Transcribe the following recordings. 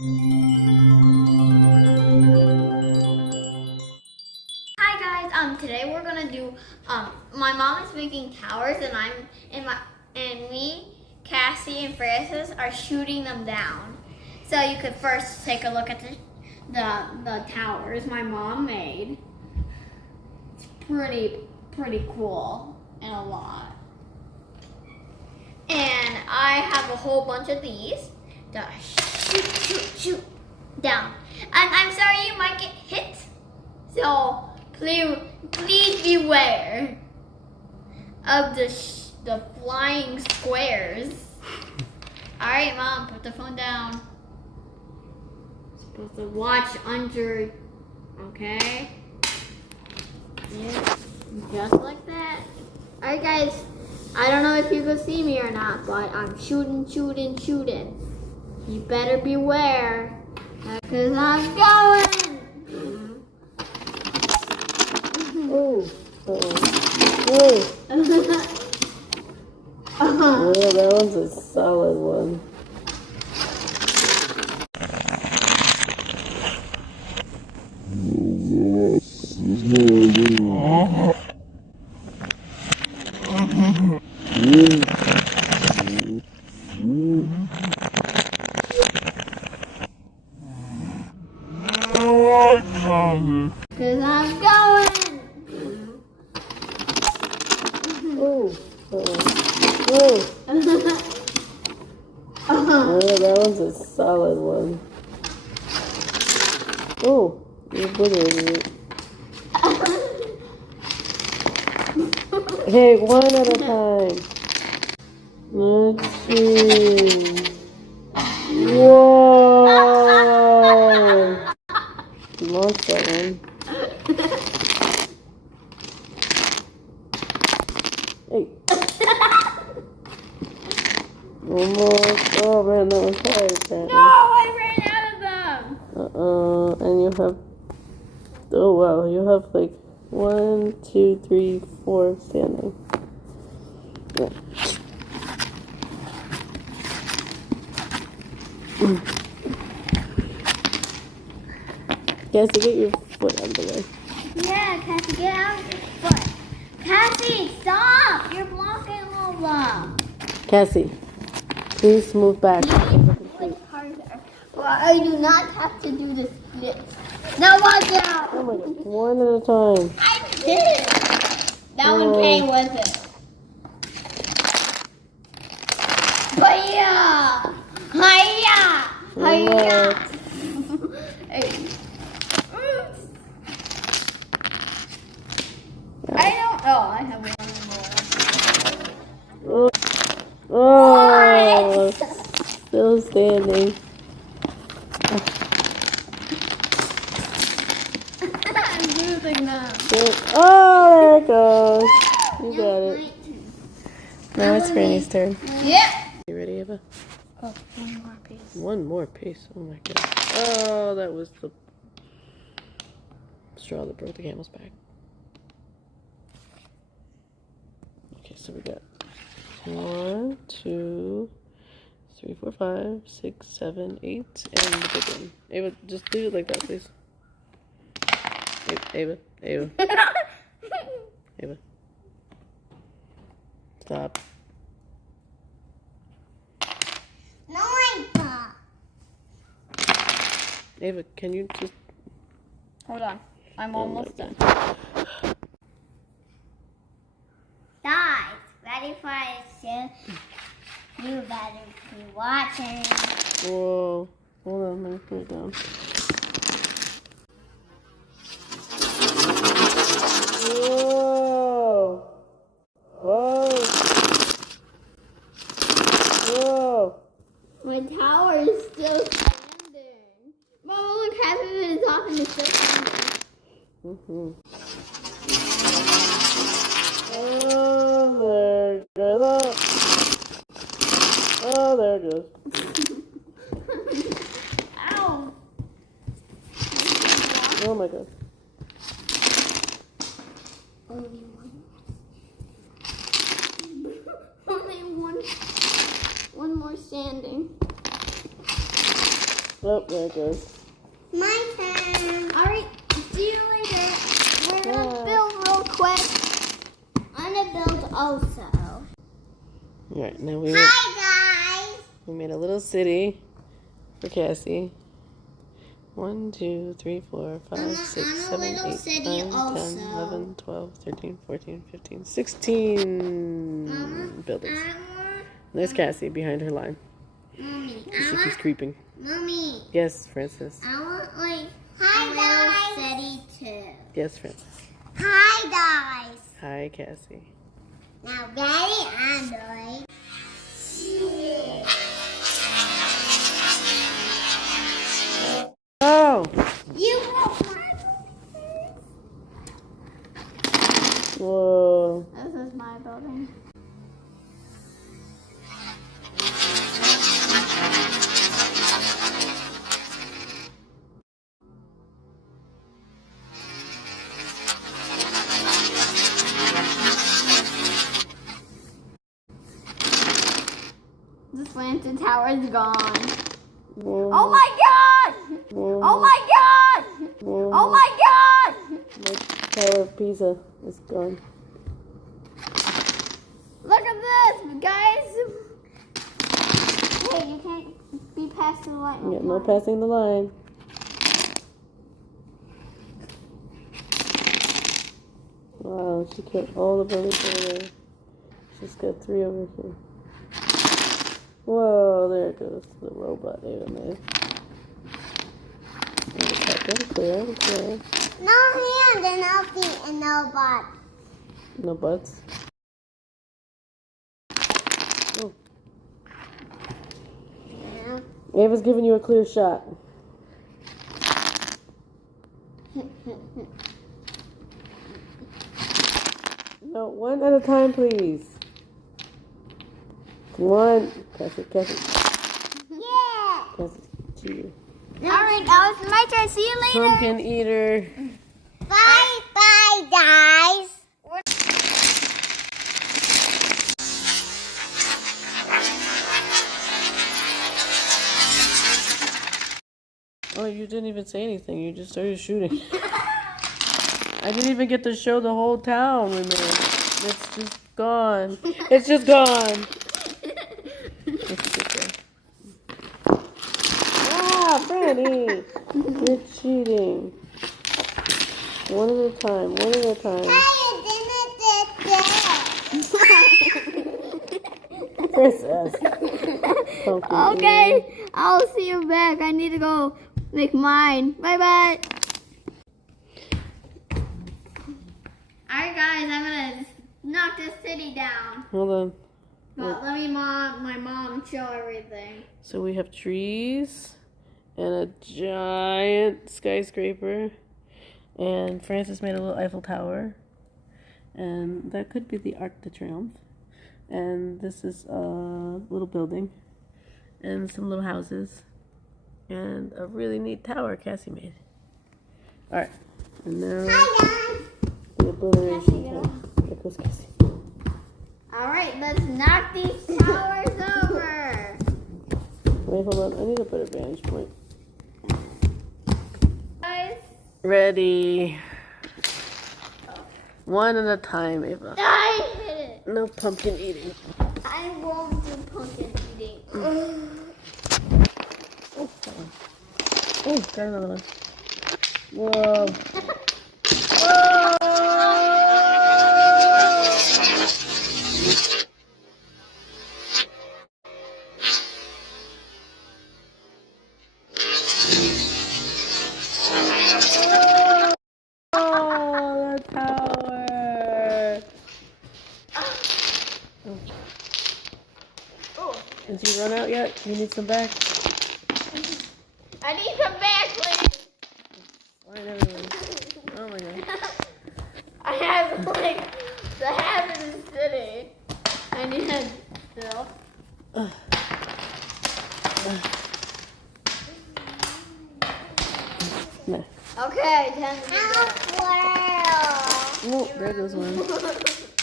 Hi guys, today we're gonna do my mom is making towers and me, Cassie and Francis are shooting them down. So you could first take a look at the towers my mom made. It's pretty cool and a lot. And I have a whole bunch of these that shoot down. And I'm sorry you might get hit. So please beware of the flying squares. All right, Mom, put the phone down. Supposed to watch under, okay? Yeah, just like that. All right, guys. I don't know if you can see me or not, but I'm shooting. You better beware, because I'm going. Oh. Oh. Yeah, that one's a solid one. Because I'm going. Oh. Oh. Yeah, that one's a solid one. Oh, you obliterated it. Hey, one at a time. Let's see. Whoa! You launched that one. Hey. One more. Oh man, that was hard apparently. No, I ran out of them. And you have. Oh wow, you have like 1, 2, 3, 4 standing. Yeah. Cassie, get your foot out of the way. Yeah, Cassie, get out of your foot. Cassie, stop! You're blocking all of them. Cassie, please move back. Well, I do not have to do the splits. Now watch out! Oh my god, one at a time. I did! That one came with it. Hiya! Hiya! Hiya! I don't. Oh, I have one more. Oh, still standing. I'm losing now. Oh, there it goes. You got it. Now it's Granny's turn. Yep. You ready, Eva? Oh, one more piece. One more piece. Oh my god. Oh, that was the straw that broke the camel's back. Okay, so we got 1, 2, 3, 4, 5, 6, 7, 8, and the big one. Ava, just leave it like that, please. Ava. Ava. Stop. No, I don't. Ava, can you just... Hold on. I'm almost done. Guys, ready for a show? You better be watching. Whoa. Hold on, let me put it down. Whoa. Whoa. Whoa. My tower is still standing. Mama, look, half of it is off and it's still standing. Oh, there it goes. Oh, there it goes. Ow. Oh my god. Only one. Only one more standing. Oh, there it goes. My turn. Alright, see you later. We're gonna build real quick. I'm gonna build also. Alright, now Hi guys. we made a little city for Cassie. 1, 2, 3, 4, 5, I'm 6, a 7, little 8, city 9, 10, also. 11, 12, 13, 14, 15, 16 buildings. There's Cassie behind her line. Mommy, She keeps creeping. Mommy, Yes, Francis. I want like a little city too. Yes, Francis. Hi guys. Hi, Cassie. Now ready, Android. Oh! You want Whoa. This is my building. The slanted tower is gone. Whoa. Oh my god! Whoa. Oh my god! Whoa. Oh my god! My Tower of Pisa is gone. Look at this, guys! Hey, you can't be past the light. Yeah, no passing the line. Wow, she kept all the buildings over there. She's got 3 over here. Whoa, there it goes. The robot Ava made. Clear. no hand and no feet and no butt. No butts. Oh. Ava's giving you a clear shot. No, one at a time, please. Come on. Cassie. Yeah. Cassie, to you. Alright, now it's my turn. See you later. Pumpkin eater. Bye bye guys. Oh, you didn't even say anything. You just started shooting. I didn't even get to show the whole town we made. It's just gone. It's just gone. Ah, Franny! You're cheating. One at a time. Princess. Okay, I'll see you back. I need to go make mine. Bye-bye. Alright guys, I'm gonna knock this city down. Hold on. But let me my mom show everything. So we have trees and a giant skyscraper. And Francis made a little Eiffel Tower. And that could be the Arc de Triomphe. And this is a little building. And some little houses. And a really neat tower Cassie made. Alright. And now Hi guys. the obliteration time. There goes Cassie. Alright, let's knock these towers over. Wait, hold on. I need a better vantage point. Guys. Ready. One at a time, Ava. I hit it. No pumpkin eating. I won't do pumpkin eating. Oh, got another one. Whoa. Did you run out yet? You need some back? I need some back, please. Fine, everyone. Oh my god. I have like the hazardous city. I need a still. No. Okay, time to No, there goes one.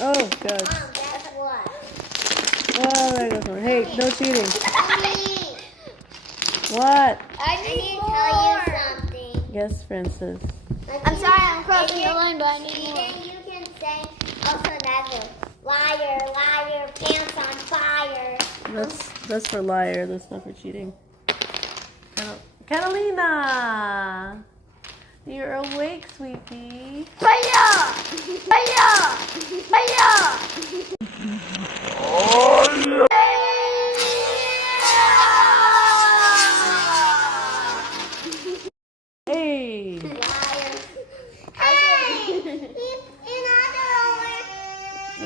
Oh god. That's what. Oh, there goes one. Hey, no cheating. What? I need to tell you something. Yes, Francis. I'm sorry, I'm crossing the line, but I need more. Then you can say also never. Liar, liar, pants on fire. That's for liar. That's not for cheating. Catalina, you're awake, sweetie. Fire! Fire! Fire! Hey. Liar.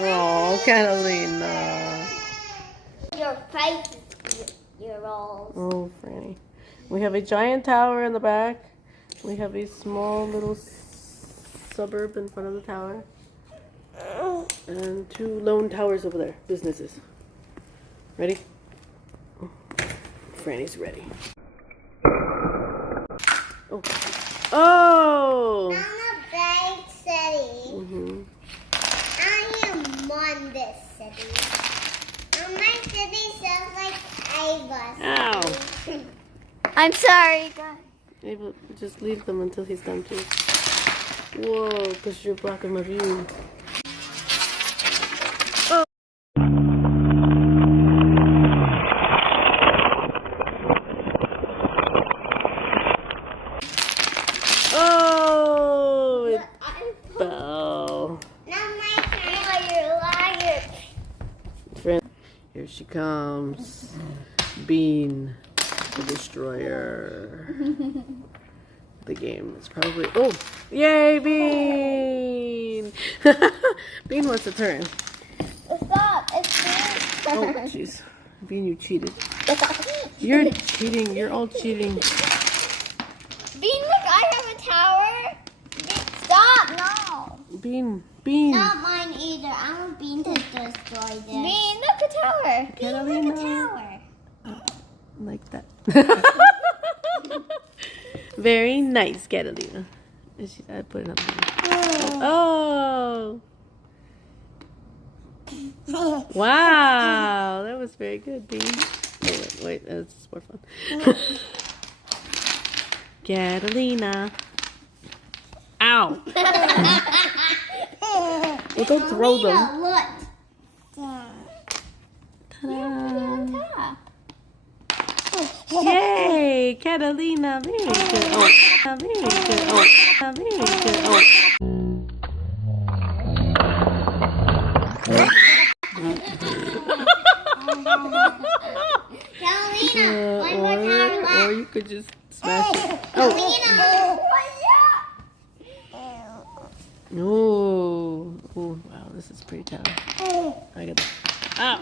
Oh, Catalina. Your face is your rolls. Oh, Franny. We have a giant tower in the back. We have a small little suburb in front of the tower. And 2 lone towers over there. Businesses. Ready? Franny's ready. Oh. Oh! I'm a big city. Mm-hmm. I am on this city. And my city sounds like Ava's. Ow! I'm sorry, guys. Ava, just leave them until he's done too. Whoa, because you're blocking my view. Oh! Oh! It fell. Now my turn. Liar. Friend, here she comes. Bean, the destroyer. The game is probably. Oh! Yay, Bean! Bean wants a turn. Stop. It's Oh, jeez. Bean, you cheated. You're cheating. You're all cheating. Bean, look, I have a tower. Stop, no. Bean. Not mine either. I'm a bean to destroy this. Bean, look, a tower. Catalina. Look a tower. Like that. Very nice, Catalina. I put it on. Oh. Wow, that was very good, Bean. Wait, that's more fun. Catalina. Ow. Well, don't throw them. Look. Ta-da. Yay, Catalina, very good. Oh, very good. Oh, very good. Oh. Catalina, one more tower left. Or you could just smash it. Oh. Oh, oh, wow, this is pretty tower. I got that. Ow.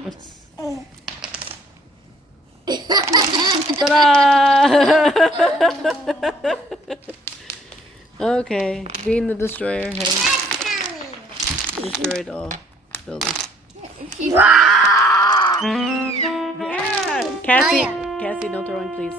Ta-da! Okay, Bean the Destroyer has destroyed all buildings. Yeah! Cassie, Cassie, no throwing, please.